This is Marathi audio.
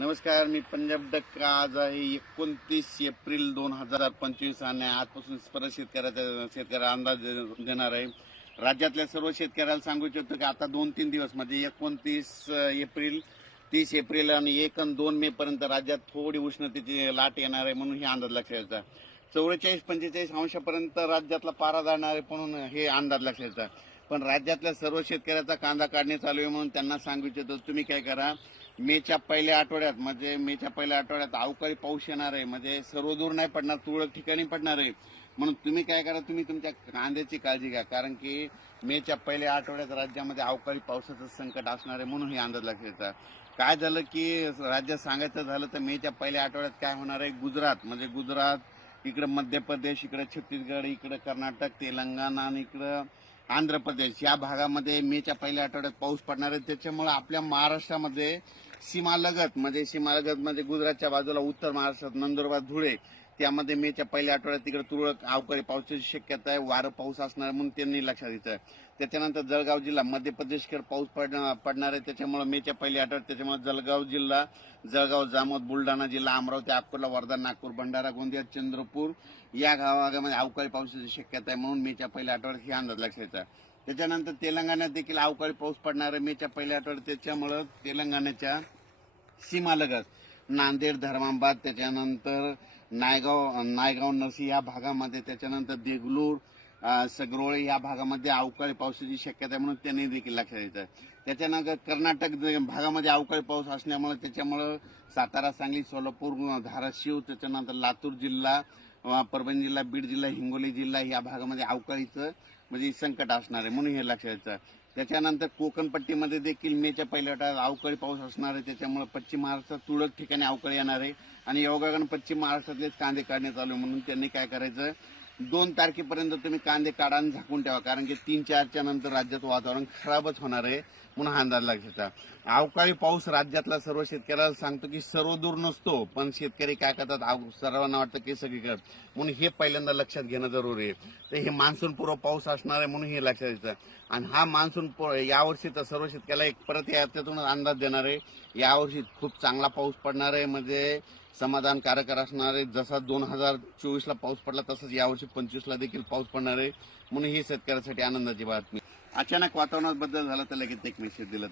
नमस्कार मी पंजाब डक्का आज आहे एकोणतीस एप्रिल दोन हजार पंचवीस आणि आजपासून परत शेतकऱ्याचा शेतकऱ्याला अंदाज देणार आहे. राज्यातल्या सर्व शेतकऱ्याला सांगू इच्छितो की आता दोन तीन दिवस म्हणजे एकोणतीस एप्रिल तीस एप्रिल आणि एक आणि दोन मे पर्यंत राज्यात थोडी उष्णतेची लाट येणार आहे म्हणून हे अंदाज लक्षात येतात चौवेचाळीस पंचेचाळीस अंशापर्यंत राज्यातला पारा जाणार आहे म्हणून हे अंदाज लक्षात येतात पण राज्यातल्या सर्व शेतकऱ्याचा कांदा काढणे चालू आहे म्हणून त्यांना सांगू इच्छितो तुम्ही काय करा मेच्या पहिल्या आठवड्यात म्हणजे मेच्या पहिल्या आठवड्यात अवकाळी पाऊस येणार आहे म्हणजे सर्व दूर नाही पडणार तुरळक ठिकाणी पडणार आहे. म्हणून तुम्ही काय करा तुम्ही तुमच्या कांद्याची काळजी घ्या कारण की मेच्या पहिल्या आठवड्यात राज्यामध्ये अवकाळी पावसाचं संकट असणार आहे म्हणून हे अंदाज लक्षात काय झालं की राज्यात सांगायचं झालं तर मेच्या पहिल्या आठवड्यात काय होणार आहे गुजरात. म्हणजे गुजरात इकडं मध्य प्रदेश इकडं छत्तीसगड इकडं कर्नाटक तेलंगणा आणि इकडं आंध्र प्रदेश. या भागामध्ये मेच्या पहिल्या आठवड्यात पाऊस पडणार आहे. त्याच्यामुळे आपल्या महाराष्ट्रामध्ये सीमालगत म्हणजे सीमालगत म्हणजे गुजरातच्या बाजूला उत्तर महाराष्ट्रात नंदुरबार धुळे त्यामध्ये मेच्या पहिल्या आठवड्यात तिकडे तुरळक अवकाळी पावसाची शक्यता आहे. वारं पाऊस असणार म्हणून त्यांनी लक्षात द्यायचं आहे त्याच्यानंतर जळगाव जिल्हा मध्य प्रदेशकडे पाऊस पडणार पडणार आहे. त्याच्यामुळे मेच्या पहिल्या आठवड्यात त्याच्यामुळे जळगाव जिल्हा जळगाव जामोद बुलढाणा जिल्हा अमरावती अकोला वर्धा नागपूर भंडारा गोंदिया चंद्रपूर या गावागामध्ये अवकाळी पावसाची शक्यता आहे म्हणून मेच्या पहिल्या आठवड्यात हे अंदाज लक्षात आहे त्याच्यानंतर तेलंगणात देखील अवकाळी पाऊस पडणार आहे. मेच्या पहिल्या आठवड्यात त्याच्यामुळं तेलंगणाच्या सीमालगत नांदेड धर्माबाद त्याच्यानंतर नायगाव नायगाव नरसी या भागामध्ये त्याच्यानंतर देगलूर सगरोळे या भागामध्ये अवकाळी पावसाची शक्यता आहे म्हणून त्यांनी देखील लक्षात द्यायचं आहे. त्याच्यानंतर कर्नाटक भागामध्ये अवकाळी पाऊस असल्यामुळे त्याच्यामुळं सातारा सांगली सोलापूर धाराशिव त्याच्यानंतर लातूर जिल्हा परभणी जिल्हा बीड जिल्हा हिंगोली जिल्हा या भागामध्ये अवकाळीचं म्हणजे संकट असणार आहे म्हणून हे लक्षात द्यायचं. त्याच्यानंतर कोकणपट्टीमध्ये देखील मेच्या पहिल्या आठवड्यात अवकाळी पाऊस असणार आहे. त्याच्यामुळे पश्चिम महाराष्ट्रात तुरळक ठिकाणी अवकाळी येणार आहे. आणि योगागण पश्चिम महाराष्ट्रातलेच कांदे काढण्यात आले म्हणून त्यांनी काय करायचं दोन तारखेपर्यंत तुम्ही कांदे काढा आणि झाकून ठेवा कारण की तीन चारच्या नंतर राज्यात वातावरण खराबच होणार आहे म्हणून हा अंदाज लक्षात अवकाळी पाऊस राज्यातला सर्व शेतकऱ्याला सांगतो की सर्व दूर नसतो पण शेतकरी काय करतात? सर्वांना वाटतं की सगळीकडे म्हणून हे पहिल्यांदा लक्षात घेणं जरुरी आहे. तर हे मान्सून पूर्व पाऊस असणार आहे म्हणून हे लक्षात येतं. आणि हा मान्सून यावर्षी तर सर्व शेतकऱ्याला एक परत याच्यातून अंदाज देणार आहे. यावर्षी खूप चांगला पाऊस पडणार आहे. म्हणजे समाधानकारक असणार आहे. जसा दोन हजार चोवीसला पाऊस पडला तसंच यावर्षी पंचवीसला देखील पाऊस पडणार आहे. म्हणून ही शेतकऱ्यासाठी आनंदाची बातमी. अचानक वातावरणात बदल झाला तर लगेच एक मेसेज दिला